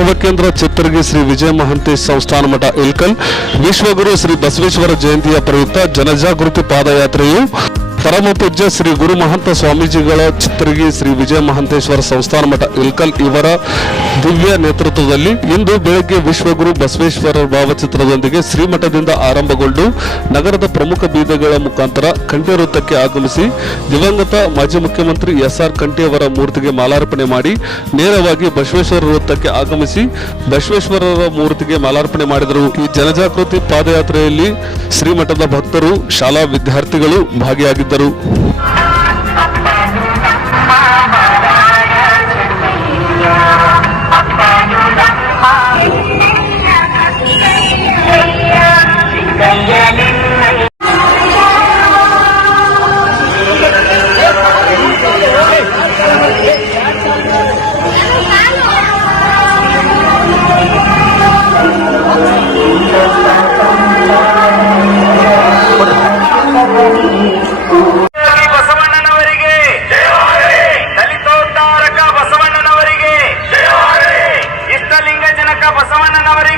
ಬಸವ ಕೇಂದ್ರ ಚಿತ್ರಗಿ ಶ್ರೀ ವಿಜಯ ಮಹಂತೇಶ್ ಸಂಸ್ಥಾನ ಮಠ ಇಲ್ಕಲ್ ವಿಶ್ವಗುರು ಶ್ರೀ ಬಸವೇಶ್ವರ ಜಯಂತಿಯ ಪ್ರಯುಕ್ತ ಜನಜಾಗೃತಿ ಪಾದಯಾತ್ರೆಯು ಪರಮ ಪೂಜ್ಯ ಶ್ರೀ ಗುರು ಮಹಂತ ಸ್ವಾಮೀಜಿಗಳ ಚಿತ್ರಗಿ ಶ್ರೀ ವಿಜಯ ಮಹಂತೇಶ್ವರ ಸಂಸ್ಥಾನ ಮಠ ಇಲ್ಕಲ್ ಇವರ ದಿವ್ಯ ನೇತೃತ್ವದಲ್ಲಿ ಇಂದು ಬೆಳಗ್ಗೆ ವಿಶ್ವಗುರು ಬಸವೇಶ್ವರ ಭಾವಚಿತ್ರದೊಂದಿಗೆ ಶ್ರೀಮಠದಿಂದ ಆರಂಭಗೊಂಡು ನಗರದ ಪ್ರಮುಖ ಬೀದಿಗಳ ಮುಖಾಂತರ ಕಂಠೆ ವೃತ್ತಕ್ಕೆ ಆಗಮಿಸಿ ದಿವಂಗತ ಮಾಜಿ ಮುಖ್ಯಮಂತ್ರಿ ಎಸ್ಆರ್ ಆರ್ ಕಂಠಿಯವರ ಮೂರ್ತಿಗೆ ಮಾಲಾರ್ಪಣೆ ಮಾಡಿ ನೇರವಾಗಿ ಬಸವೇಶ್ವರ ವೃತ್ತಕ್ಕೆ ಆಗಮಿಸಿ ಬಸವೇಶ್ವರರ ಮೂರ್ತಿಗೆ ಮಾಲಾರ್ಪಣೆ ಮಾಡಿದರು. ಈ ಜನಜಾಗೃತಿ ಪಾದಯಾತ್ರೆಯಲ್ಲಿ ಶ್ರೀಮಠದ ಭಕ್ತರು, ಶಾಲಾ ವಿದ್ಯಾರ್ಥಿಗಳು ಭಾಗಿಯಾಗಿದ್ದರು. Ganan la variedad.